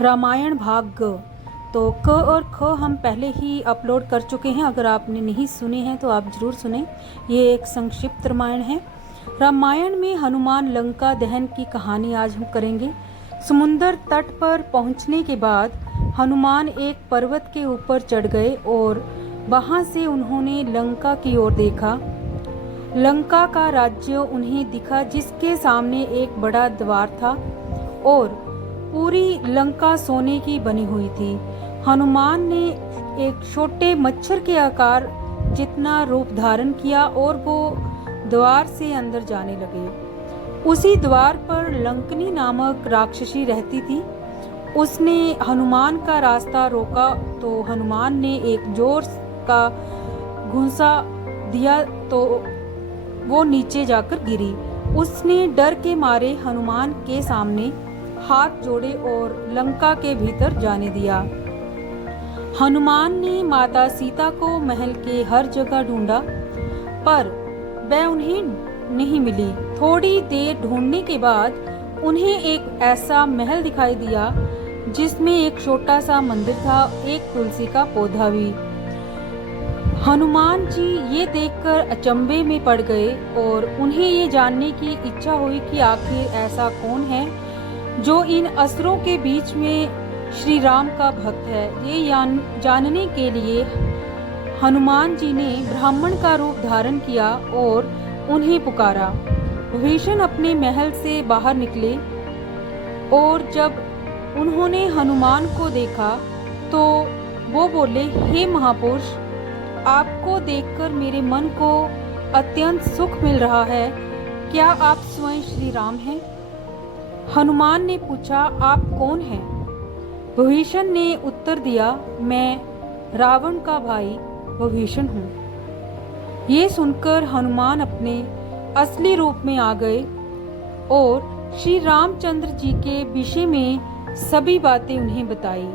रामायण भाग ग। तो क और ख हम पहले ही अपलोड कर चुके हैं। अगर आपने नहीं सुने हैं तो आप जरूर सुने। ये एक संक्षिप्त रामायण है। रामायण में हनुमान लंका दहन की कहानी आज हम करेंगे। समुद्र तट पर पहुंचने के बाद हनुमान एक पर्वत के ऊपर चढ़ गए और वहां से उन्होंने लंका की ओर देखा। लंका का राज्य उन्हें दिखा, जिसके सामने एक बड़ा द्वार था और पूरी लंका सोने की बनी हुई थी। हनुमान ने एक छोटे मच्छर के आकार जितना रूप धारण किया और वो द्वार से अंदर जाने लगे। उसी द्वार पर लंकनी नामक राक्षसी रहती थी। उसने हनुमान का रास्ता रोका तो हनुमान ने एक जोर का घूंसा दिया तो वो नीचे जाकर गिरी। उसने डर के मारे हनुमान के सामने हाथ जोड़े और लंका के भीतर जाने दिया। हनुमान ने माता सीता को महल के हर जगह ढूंढा, पर वह उन्हें नहीं मिली। थोड़ी देर ढूंढने के बाद उन्हें एक ऐसा महल दिखाई दिया जिसमें एक छोटा सा मंदिर था, एक तुलसी का पौधा भी। हनुमान जी ये देखकर अचंभे में पड़ गए और उन्हें ये जानने की इच्छा हुई कि आखिर ऐसा कौन है जो इन असुरों के बीच में श्री राम का भक्त है। ये जानने के लिए हनुमान जी ने ब्राह्मण का रूप धारण किया और उन्हें पुकारा। विभीषण अपने महल से बाहर निकले और जब उन्होंने हनुमान को देखा तो वो बोले, हे महापुरुष, आपको देखकर मेरे मन को अत्यंत सुख मिल रहा है। क्या आप स्वयं श्री राम हैं? हनुमान ने पूछा, आप कौन हैं? विभीषण ने उत्तर दिया, मैं रावण का भाई विभीषण हूँ। ये सुनकर हनुमान अपने असली रूप में आ गए और श्री रामचंद्र जी के विषय में सभी बातें उन्हें बताई।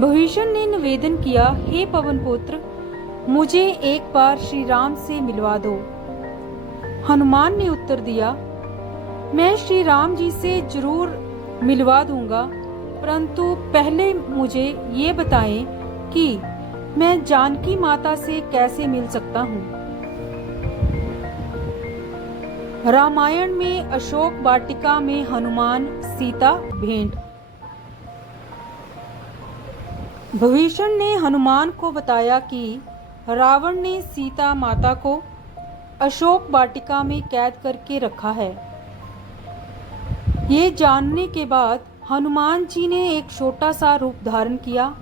विभीषण ने निवेदन किया, हे पवन पुत्र, मुझे एक बार श्री राम से मिलवा दो। हनुमान ने उत्तर दिया, मैं श्री राम जी से जरूर मिलवा दूंगा, परंतु पहले मुझे ये बताएं कि मैं जानकी माता से कैसे मिल सकता हूँ। रामायण में अशोक वाटिका में हनुमान सीता भेंट। विभीषण ने हनुमान को बताया कि रावण ने सीता माता को अशोक वाटिका में कैद करके रखा है। ये जानने के बाद हनुमान जी ने एक छोटा सा रूप धारण किया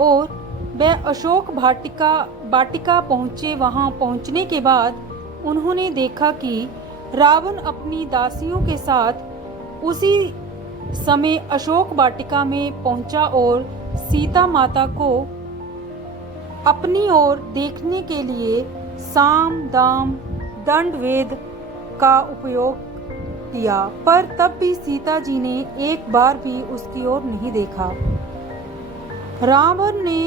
और वह अशोक वाटिका पहुँचे। वहां पहुंचने के बाद उन्होंने देखा कि रावण अपनी दासियों के साथ उसी समय अशोक वाटिका में पहुंचा और सीता माता को अपनी ओर देखने के लिए साम दाम दंड वेद का उपयोग किया, पर तब भी सीता जी ने एक बार भी उसकी ओर नहीं देखा। रावण ने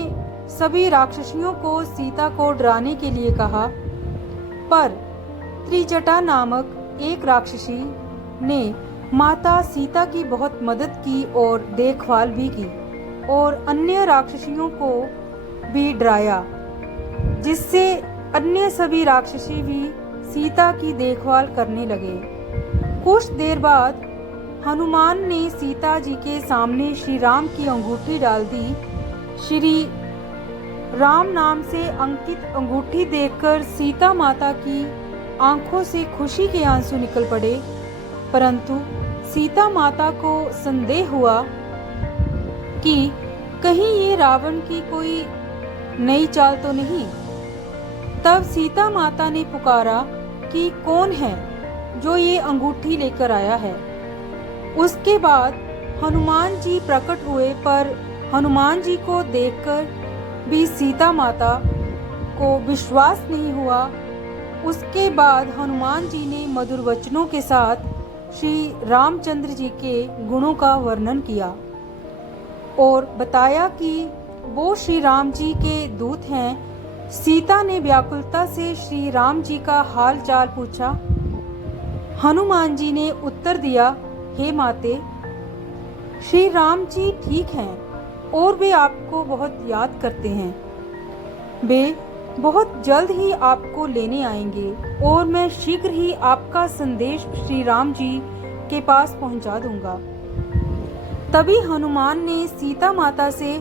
सभी राक्षसियों को सीता को डराने के लिए कहा, पर त्रिजटा नामक एक राक्षसी ने माता सीता की बहुत मदद की और देखभाल भी की और अन्य राक्षसियों को भी डराया, जिससे अन्य सभी राक्षसी भी सीता की देखभाल करने लगे। कुछ देर बाद हनुमान ने सीता जी के सामने श्री राम की अंगूठी डाल दी। श्री राम नाम से अंकित अंगूठी देखकर सीता माता की आंखों से खुशी के आंसू निकल पड़े, परंतु सीता माता को संदेह हुआ कि कहीं ये रावण की कोई नई चाल तो नहीं। तब सीता माता ने पुकारा कि कौन है जो ये अंगूठी लेकर आया है। उसके बाद हनुमान जी प्रकट हुए, पर हनुमान जी को देखकर भी सीता माता को विश्वास नहीं हुआ। उसके बाद हनुमान जी ने मधुर वचनों के साथ श्री रामचंद्र जी के गुणों का वर्णन किया और बताया कि वो श्री राम जी के दूत हैं। सीता ने व्याकुलता से श्री राम जी का हाल चाल पूछा। हनुमान जी ने उत्तर दिया, हे माते, श्री राम जी ठीक हैं और वे आपको बहुत याद करते हैं। वे बहुत जल्द ही आपको लेने आएंगे और मैं शीघ्र ही आपका संदेश श्री राम जी के पास पहुंचा दूंगा। तभी हनुमान ने सीता माता से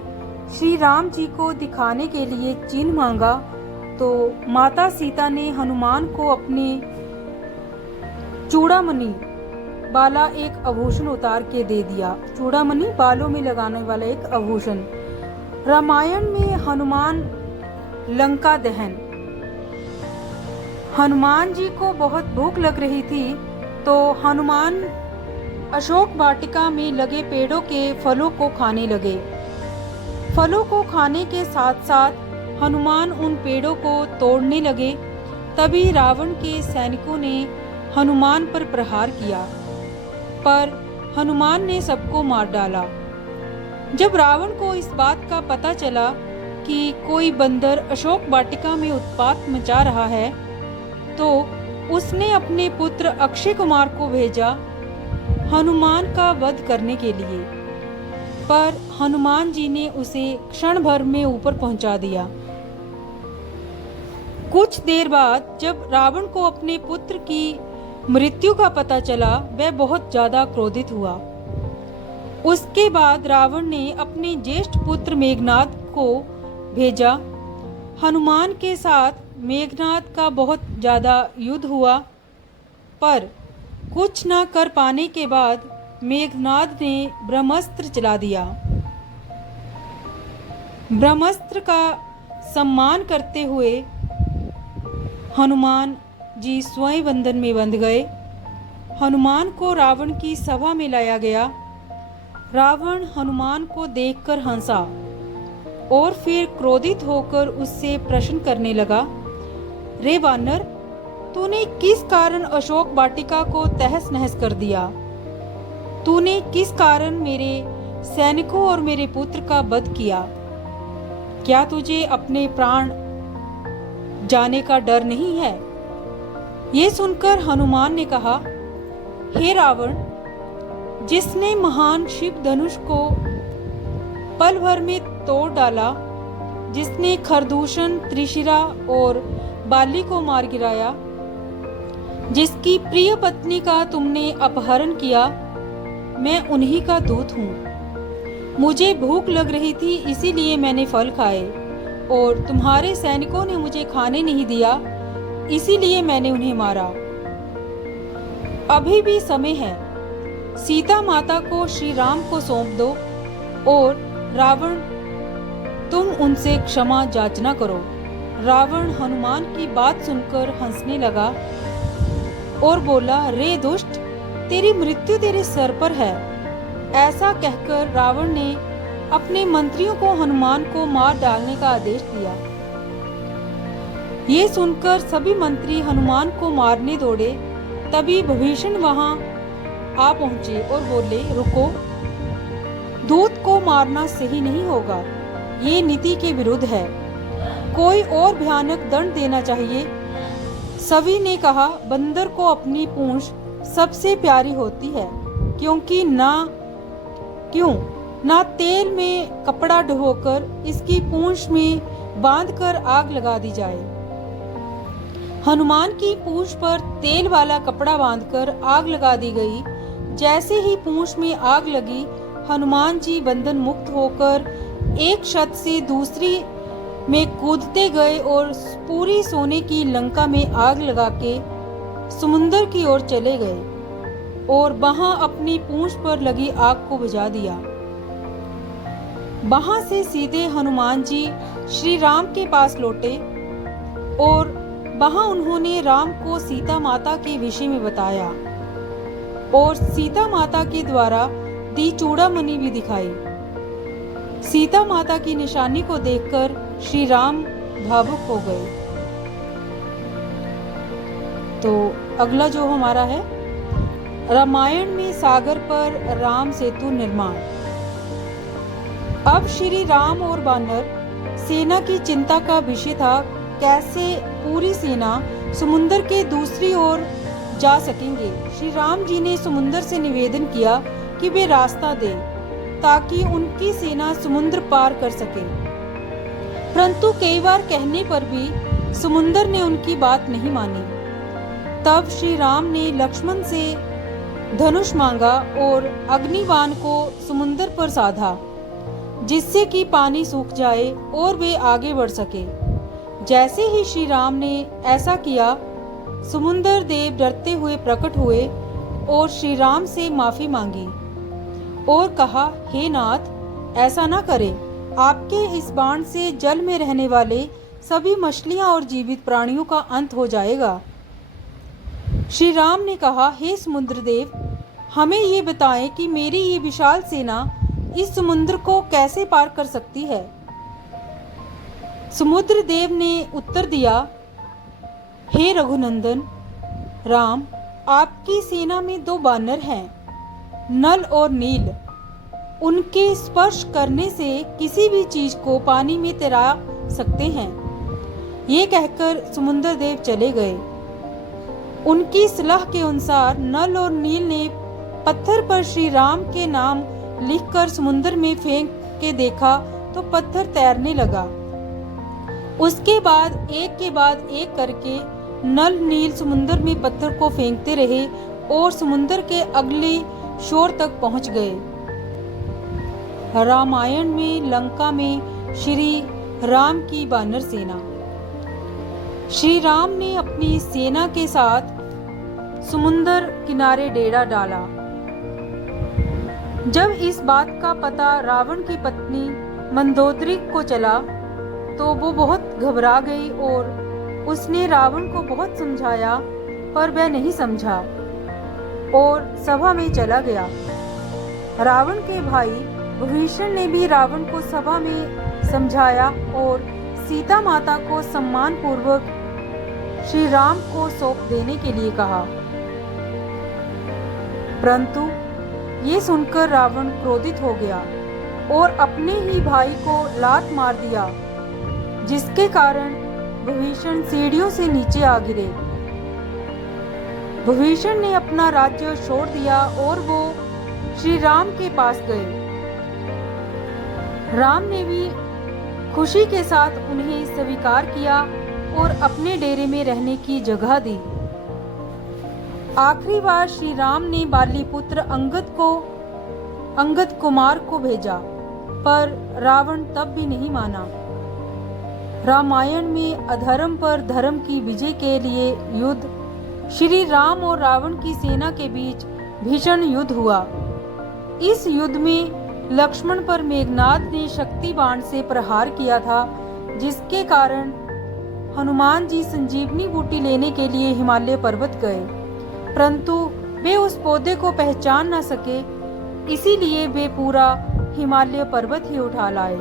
श्री राम जी को दिखाने के लिए चिन्ह मांगा, तो माता सीता ने हनुमान को अपने चूड़ामणि वाला एक आभूषण उतार के दे दिया। चूड़ामणि बालों में लगाने वाला एक आभूषण। रामायण में हनुमान लंका दहन। हनुमान जी को बहुत भूख लग रही थी, तो हनुमान अशोक वाटिका में लगे पेड़ों के फलों को खाने लगे। फलों को खाने के साथ साथ हनुमान उन पेड़ों को तोड़ने लगे। तभी रावण के सैनिकों ने हनुमान पर प्रहार किया, पर हनुमान ने सबको मार डाला। जब रावण को इस बात का पता चला कि कोई बंदर अशोक वाटिका में उत्पात मचा रहा है, तो उसने अपने पुत्र अक्षय कुमार को भेजा हनुमान का वध करने के लिए, पर हनुमान जी ने उसे क्षण भर में ऊपर पहुंचा दिया। कुछ देर बाद जब रावण को अपने पुत्र की मृत्यु का पता चला, वह बहुत ज्यादा क्रोधित हुआ। उसके बाद रावण ने अपने ज्येष्ठ पुत्र मेघनाद को भेजा। हनुमान के साथ मेघनाद का बहुत ज्यादा युद्ध हुआ, पर कुछ न कर पाने के बाद मेघनाद ने ब्रह्मास्त्र चला दिया। ब्रह्मास्त्र का सम्मान करते हुए हनुमान जी स्वयं बंधन में बंध गए। हनुमान को रावण की सभा में लाया गया। रावण हनुमान को देखकर हंसा और फिर क्रोधित होकर उससे प्रश्न करने लगा, रे वानर, तूने किस कारण अशोक वाटिका को तहस नहस कर दिया? तूने किस कारण मेरे सैनिकों और मेरे पुत्र का वध किया? क्या तुझे अपने प्राण जाने का डर नहीं है? ये सुनकर हनुमान ने कहा, हे रावण, जिसने महान शिव धनुष को पल भर में तोड़ डाला, जिसने खरदूषण, त्रिशिरा और बाली को मार गिराया, जिसकी प्रिय पत्नी का तुमने अपहरण किया, मैं उन्हीं का दूत हूँ। मुझे भूख लग रही थी, इसीलिए मैंने फल खाए, और तुम्हारे सैनिकों ने मुझे खाने नहीं दिया, इसीलिए मैंने उन्हें मारा। अभी भी समय है, सीता माता को श्री राम को सौंप दो, और रावण, तुम उनसे क्षमा याचना करो। रावण हनुमान की बात सुनकर हंसने लगा और बोला, रे दुष्ट, तेरी मृत्यु तेरे सर पर है। ऐसा कहकर रावण ने अपने मंत्रियों को हनुमान को मार डालने का आदेश दिया। ये सुनकर सभी मंत्री हनुमान को मारने दौड़े। तभी विभीषण वहां आ पहुंचे और बोले, रुको, दूत को मारना सही नहीं होगा, ये नीति के विरुद्ध है, कोई और भयानक दंड देना चाहिए। सभी ने कहा, बंदर को अपनी पूंछ सबसे प्यारी होती है, क्योंकि ना तेल में कपड़ा ढोकर इसकी पूंछ में बांधकर आग लगा दी जाए। हनुमान की पूंछ पर तेल वाला कपड़ा बांधकर आग लगा दी गई। जैसे ही पूंछ में आग लगी, हनुमान जी बंधन मुक्त होकर एक छत से दूसरी में कूदते गए और पूरी सोने की लंका में आग लगा के समुद्र की ओर चले गए और वहां अपनी पूंछ पर लगी आग को बुझा दिया। वहां से सीधे हनुमान जी श्री राम के पास लौटे और वहां उन्होंने राम को सीता माता के विषय में बताया और सीता माता के द्वारा दी चूड़ामणि भी दिखाई। सीता माता की निशानी को देखकर श्री राम भावुक हो गए। तो अगला जो हमारा है, रामायण में सागर पर राम सेतु निर्माण। अब श्री राम और वानर सेना की चिंता का विषय था, कैसे पूरी सेना समुद्र के दूसरी ओर जा सकेंगे। श्री राम जी ने समुद्र से निवेदन किया कि वे रास्ता दें। ताकि उनकी सेना समुद्र पार कर सके। परंतु कई बार कहने पर भी समुद्र ने उनकी बात नहीं मानी। तब श्री राम ने लक्ष्मण से धनुष मांगा और अग्निबाण को समुद्र पर साधा, जिससे कि पानी सूख जाए और वे आगे बढ़ सके। जैसे ही श्री राम ने ऐसा किया, समुद्र देव डरते हुए प्रकट हुए और श्री राम से माफी मांगी और कहा, हे नाथ, ऐसा ना करें। आपके इस बाण से जल में रहने वाले सभी मछलियां और जीवित प्राणियों का अंत हो जाएगा। श्री राम ने कहा, हे समुद्र देव, हमें ये बताएं कि मेरी ये विशाल सेना इस समुद्र को कैसे पार कर सकती है। समुद्र देव ने उत्तर दिया, हे रघुनंदन राम, आपकी सेना में 2 बानर हैं, नल और नील। उनके स्पर्श करने से किसी भी चीज को पानी में तैरा सकते हैं। ये कहकर समुद्र देव चले गए। उनकी सलाह के अनुसार नल और नील ने पत्थर पर श्री राम के नाम लिखकर समुद्र में फेंक के देखा तो पत्थर तैरने लगा। उसके बाद एक के बाद एक करके नल नील समुद्र में पत्थर को फेंकते रहे और समुद्र के अगले शोर तक पहुंच गए। रामायण में लंका में श्री राम की वानर सेना। श्री राम ने अपनी सेना के साथ समुद्र किनारे डेरा डाला। जब इस बात का पता रावण की पत्नी मंदोदरी को चला तो वो बहुत घबरा गई और उसने रावण को बहुत समझाया, पर वह नहीं समझा और सभा में चला गया। रावण के भाई विभीषण ने भी रावण को सभा में समझाया और सीता माता को सम्मान पूर्वक श्री राम को सौंप देने के लिए कहा। परंतु ये सुनकर रावण क्रोधित हो गया और अपने ही भाई को लात मार दिया, जिसके कारण विभीषण सीढ़ियों से नीचे आ गिरे। विभीषण ने अपना राज्य छोड़ दिया और वो श्री राम के पास गए। राम ने भी खुशी के साथ उन्हें स्वीकार किया और अपने डेरे में रहने की जगह दी। आखिरी बार श्री राम ने बाली पुत्र अंगद कुमार को भेजा, पर रावण तब भी नहीं माना। रामायण में अधर्म पर धर्म की विजय के लिए युद्ध, श्री राम और रावण की सेना के बीच भीषण युद्ध हुआ। इस युद्ध में लक्ष्मण पर मेघनाद ने शक्ति बाण से प्रहार किया था, जिसके कारण हनुमान जी संजीवनी बूटी लेने के लिए हिमालय पर्वत गए, परंतु वे उस पौधे को पहचान न सके, इसीलिए वे पूरा हिमालय पर्वत ही उठा लाए।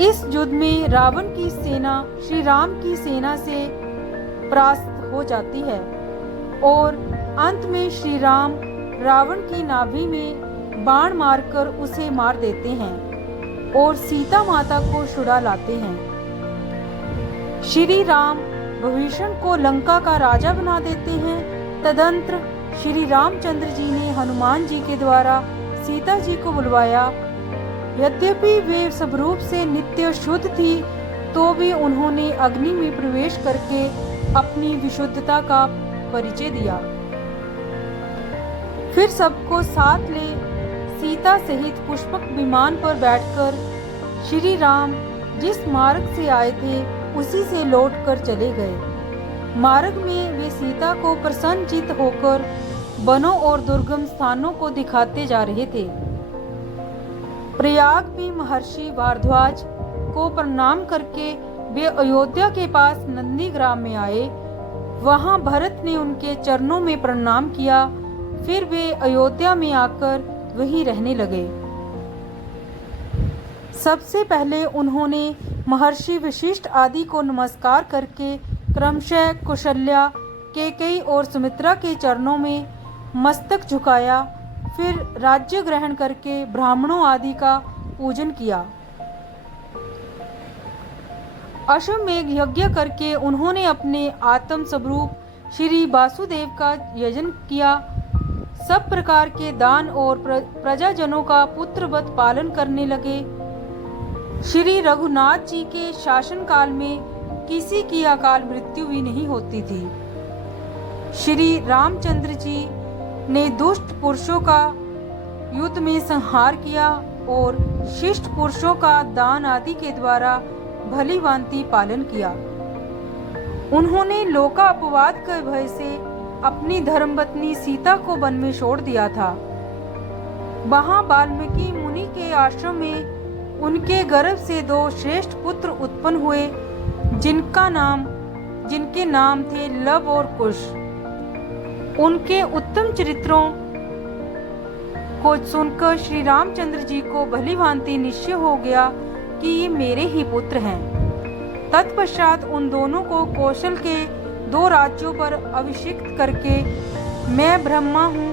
इस युद्ध में रावण की सेना श्री राम की सेना से परास्त हो जाती है और अंत में श्री राम रावण की नाभि में बाण मारकर उसे मार देते हैं और सीता माता को छुड़ा लाते हैं। श्री राम विभीषण को लंका का राजा बना देते हैं। तदंतर श्री रामचंद्र जी ने हनुमान जी के द्वारा सीता जी को बुलवाया। यद्यपि वे सब रूप से नित्य शुद्ध थी, तो भी उन्होंने अग्नि में प्रवेश करके अपनी विशुद्धता का परिचय दिया। फिर सबको साथ ले सीता सहित पुष्पक विमान पर बैठकर श्री राम जिस मार्ग से आए थे उसी से लौटकर चले गए। मार्ग में वे सीता को प्रसन्नचित्त होकर वनों और दुर्गम स्थानों को दिखाते जा रहे थे। प्रयाग में महर्षि भारद्वाज को प्रणाम करके वे अयोध्या के पास नंदीग्राम में आए। वहां भरत ने उनके चरणों में प्रणाम किया। फिर वे अयोध्या में आकर वहीं रहने लगे। सबसे पहले उन्होंने महर्षि वशिष्ठ आदि को नमस्कार करके क्रमशः कौशल्या, कैकेयी और सुमित्रा के चरणों में मस्तक झुकाया। फिर राज्य ग्रहण करके ब्राह्मणों आदि का पूजन किया। अश्वमेध यज्ञ करके उन्होंने अपने आत्म स्वरूप श्री वासुदेव का यजन किया। सब प्रकार के दान और प्रजाजनों का पुत्रवत पालन करने लगे। श्री रघुनाथ जी के शासन काल में किसी की अकाल मृत्यु भी नहीं होती थी। श्री रामचंद्र जी ने दुष्ट पुरुषों का युद्ध में संहार किया और शिष्ट पुरुषों का दान आदि के द्वारा भली भांति पालन किया। उन्होंने लोका अपवाद के भय से अपनी धर्मपत्नी सीता को वन में छोड़ दिया था। वहां वाल्मीकि मुनि के आश्रम में उनके गर्भ से 2 श्रेष्ठ पुत्र उत्पन्न हुए, जिनके नाम थे लव और कुश। उनके उत्तम चरित्रों को सुनकर श्री रामचंद्र जी को भली भांति निश्चय हो गया कि ये मेरे ही पुत्र हैं। तत्पश्चात उन दोनों को कौशल के 2 राज्यों पर अभिषिक्त करके मैं ब्रह्मा हूँ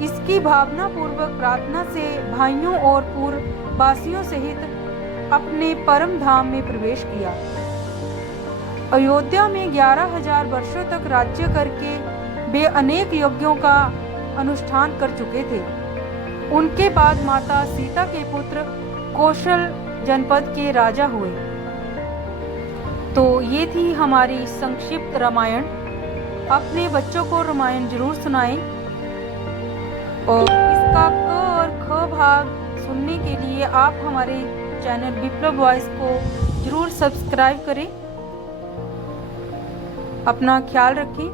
इसकी भावना पूर्वक प्रार्थना से भाइयों और पूर्ववासियों सहित अपने परम धाम में प्रवेश किया। अयोध्या में 11,000 वर्षों तक राज्य करके वे अनेक यज्ञों का अनुष्ठान कर चुके थे। उनके बाद माता सीता के पुत्र कौशल जनपद के राजा हुए। तो ये थी हमारी संक्षिप्त रामायण। अपने बच्चों को रामायण जरूर सुनाएं और इसका क और ख भाग सुनने के लिए आप हमारे चैनल विप्लव वॉइस को जरूर सब्सक्राइब करें। अपना ख्याल रखें।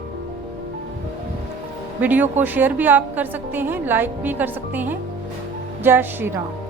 वीडियो को शेयर भी आप कर सकते हैं, लाइक भी कर सकते हैं। जय श्री राम।